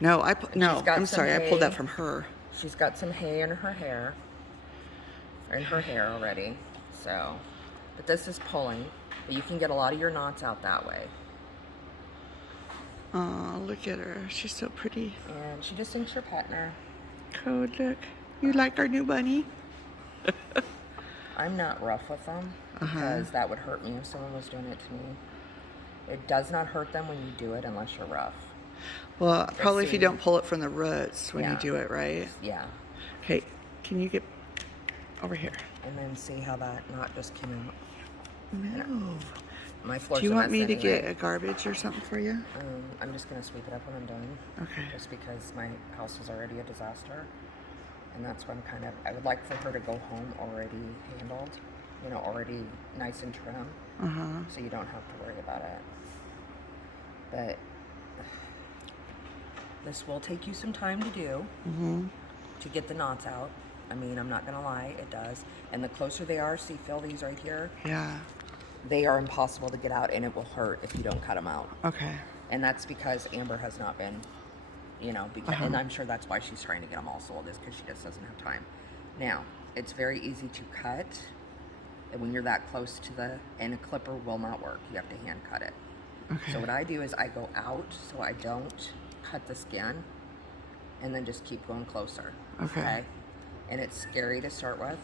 No, got I'm some sorry. I pulled that hay. from her. She's got some hay in her hair. In her hair already. So, but this is pulling. But you can get a lot of your knots out that way. Oh, look at her. She's so pretty. And she just thinks you're petting her. Code, look. You like our new bunny? I'm not rough with them because that would hurt me if someone was doing it to me. It does not hurt them when you do it unless you're rough. Well, probably if you see. don't pull it from the roots when you Yeah. do it, right? Yeah. Okay, can you get over here? And then see how that knot just came out. No. My floor's Do you a want mess me to anyway. get a garbage or something for you? I'm just going to sweep it up when I'm done. Okay. Just because my house is already a disaster. And that's why I would like for her to go home already handled, already nice and trim. So you don't have to worry about it. But this will take you some time to do, to get the knots out. I mean, I'm not going to lie, it does. And the closer they are, see, feel these right here? Yeah. They are impossible to get out, and it will hurt if you don't cut them out. Okay. And that's because Amber has not been, and I'm sure that's why she's trying to get them all sold, is because she just doesn't have time. Now, it's very easy to cut, and when you're that close to and a clipper will not work. You have to hand cut it. Okay. So what I do is I go out so I don't cut the skin, and then just keep going closer. Okay. And it's scary to start with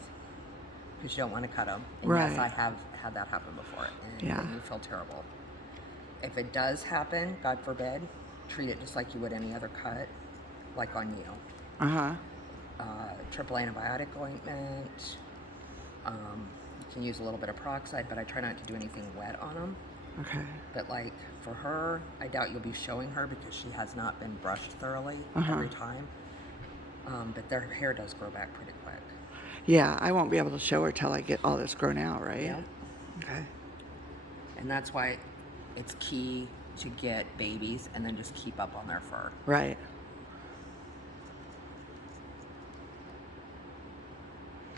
because you don't want to cut them. And Right. yes, I have had that happen before, and Yeah. you feel terrible. If it does happen, God forbid, treat it just like you would any other cut, like on you. Triple antibiotic ointment. You can use a little bit of peroxide, but I try not to do anything wet on them. Okay. But like for her, I doubt you'll be showing her because she has not been brushed thoroughly every time. But their hair does grow back pretty quick. Yeah, I won't be able to show her till I get all this grown out, right? Yeah. Okay. And that's why it's key to get babies and then just keep up on their fur. Right.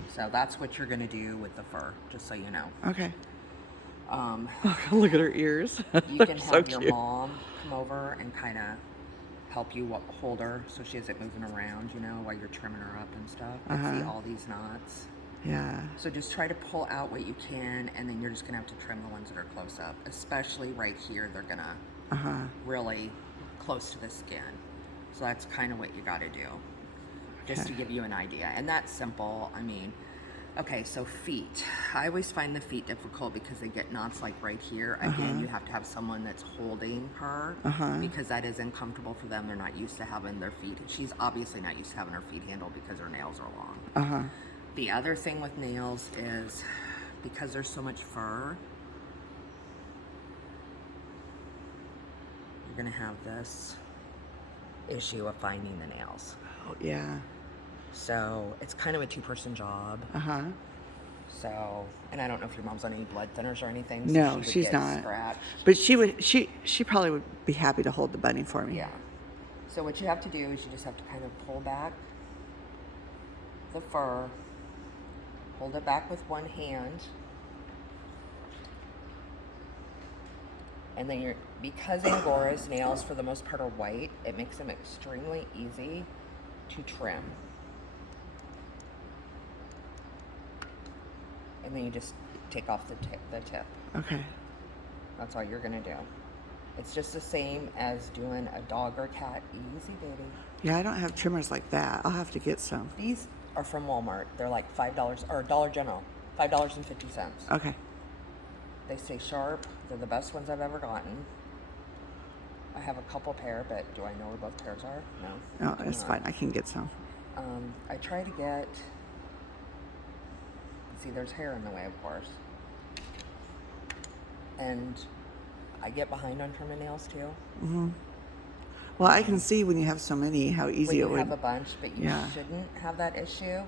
So that's what you're going to do with the fur, just so you know. Okay. Look at her ears. You can So have your cute. mom come over and kind of help you hold her so she isn't moving around, while you're trimming her up and stuff. I see all these knots. Yeah. So just try to pull out what you can, and then you're just going to have to trim the ones that are close up. Especially right here, they're going to really close to the skin. So that's kind of what you got to do, just to give you an idea. And that's simple. I mean, okay, so feet. I always find the feet difficult because they get knots like right here. Again, you have to have someone that's holding her because that is uncomfortable for them. They're not used to having their feet. She's obviously not used to having her feet handled because her nails are long. The other thing with nails is because there's so much fur, you're going to have this issue of finding the nails. Oh, yeah. So it's kind of a two-person job. So, and I don't know if your mom's on any blood thinners or anything. So No, she would she's get not. scratched. But she probably would be happy to hold the bunny for me. Yeah. So what you have to do is you just have to kind of pull back the fur, hold it back with one hand, and then because Angora's nails for the most part are white, it makes them extremely easy to trim. And then you just take off the tip. Okay. That's all you're gonna do. It's just the same as doing a dog or cat. Easy, baby. Yeah, I don't have trimmers like that. I'll have to get some. These are from Walmart. They're like $5, or Dollar General, $5.50. Okay. They stay sharp. They're the best ones I've ever gotten. I have a couple pair, but do I know where both pairs are? No. No, it's fine. I can get some. I try to get. See, there's hair in the way, of course. And I get behind on trimming nails too. Well, I can see when you have so many how easy When it you would. have a bunch, but you shouldn't have that issue.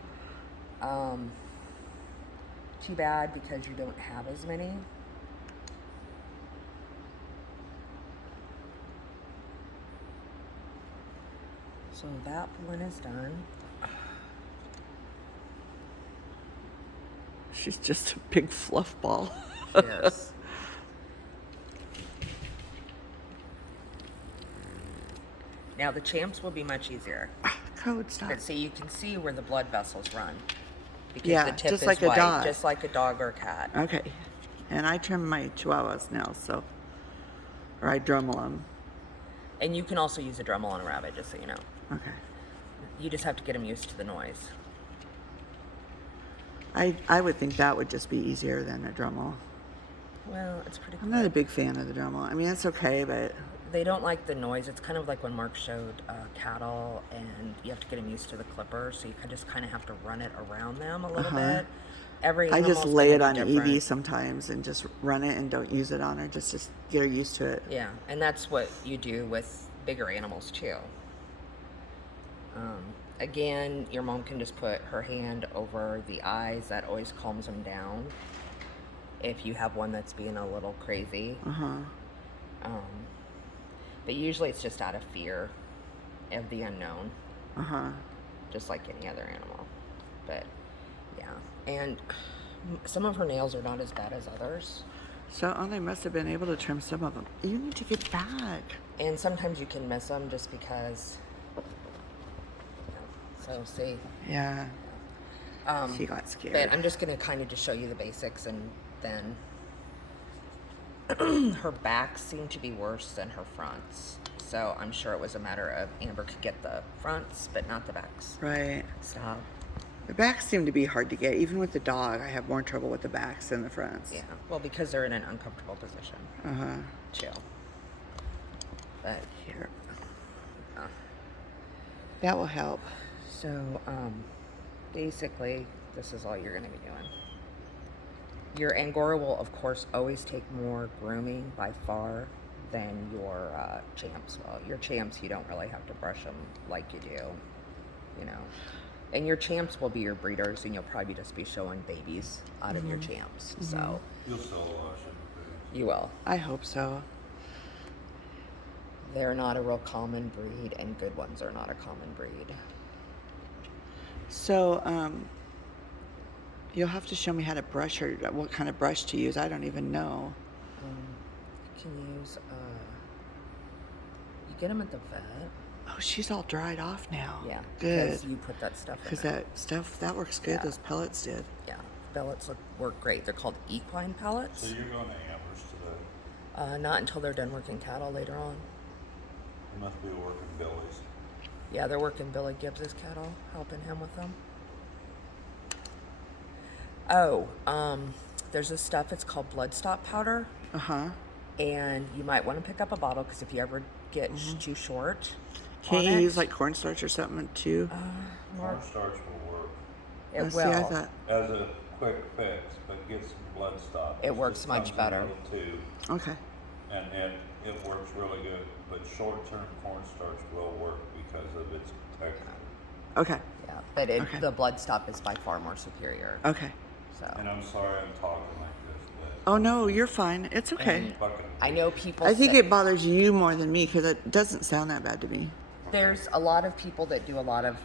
Too bad because you don't have as many. So that one is done. She's just a big fluff ball. Yes. Now the champs will be much easier. Code stop. But see, you can see where the blood vessels run. Because Yeah, the tip just is like a white, dog. just like a dog or a cat. Okay. And I trim my chihuahuas now, or I Dremel them. And you can also use a Dremel on a rabbit, just so you know. Okay. You just have to get them used to the noise. I would think that would just be easier than a Dremel. Well, it's pretty I'm cool. not a big fan of the Dremel. I mean, it's okay, but They don't like the noise. It's kind of like when Mark showed cattle, and you have to get them used to the clipper, so you just kind of have to run it around them a little bit. Every I just animal's lay it gonna on be Evie different. sometimes and just run it and don't use it on her, just to get her used to it. Yeah, and that's what you do with bigger animals too. Again, your mom can just put her hand over the eyes. That always calms them down. If you have one that's being a little crazy. But usually it's just out of fear of the unknown. Just like any other animal. But yeah, and some of her nails are not as bad as others. So, they must have been able to trim some of them. You need to get back. And sometimes you can miss them just because. So see. Yeah. She got scared. But I'm just going to kind of just show you the basics, and then her backs seem to be worse than her fronts. So I'm sure it was a matter of Amber could get the fronts, but not the backs. Right. Stop. The backs seem to be hard to get. Even with the dog, I have more trouble with the backs than the fronts. Yeah. Well, because they're in an uncomfortable position. Chill. But Here. That will help. so basically, this is all you're going to be doing. Your Angora will, of course, always take more grooming by far than your champs. Well, your champs, you don't really have to brush them like you do, you know. And your champs will be your breeders, and you'll probably just be showing babies out of your champs. So You'll sell a lot of shit. you will. I hope so. They're not a real common breed, and good ones are not a common breed. So, you'll have to show me how to brush or what kind of brush to use. I don't even know. You can use, you get them at the vet. Oh, she's all dried off now. Yeah. Good. Because you put that stuff in Because it. that stuff, that works good. Yeah. Those pellets did. Yeah. Pellets work great. They're called equine pellets. So you're going to Amherst today? Not until they're done working cattle later on. You must be working Billy's. Yeah, they're working Billy Gibbs's cattle, helping him with them. Oh, there's this stuff, it's called blood stop powder. And you might want to pick up a bottle, because if you ever get too short Can't on you it, use like cornstarch or something too? Cornstarch will work it Let's will. see, I thought. as a quick fix, but get some blood stop. It works much better. Too, Okay. and it works really good. But short-term cornstarch will work because of its texture. Okay. Yeah, but Okay. the blood stop is by far more superior. Okay. So And I'm sorry I'm talking like this, Oh no, you're fine. It's okay. but fucking I know people I think say- it bothers you more than me because it doesn't sound that bad to me. there's a lot of people that do a lot of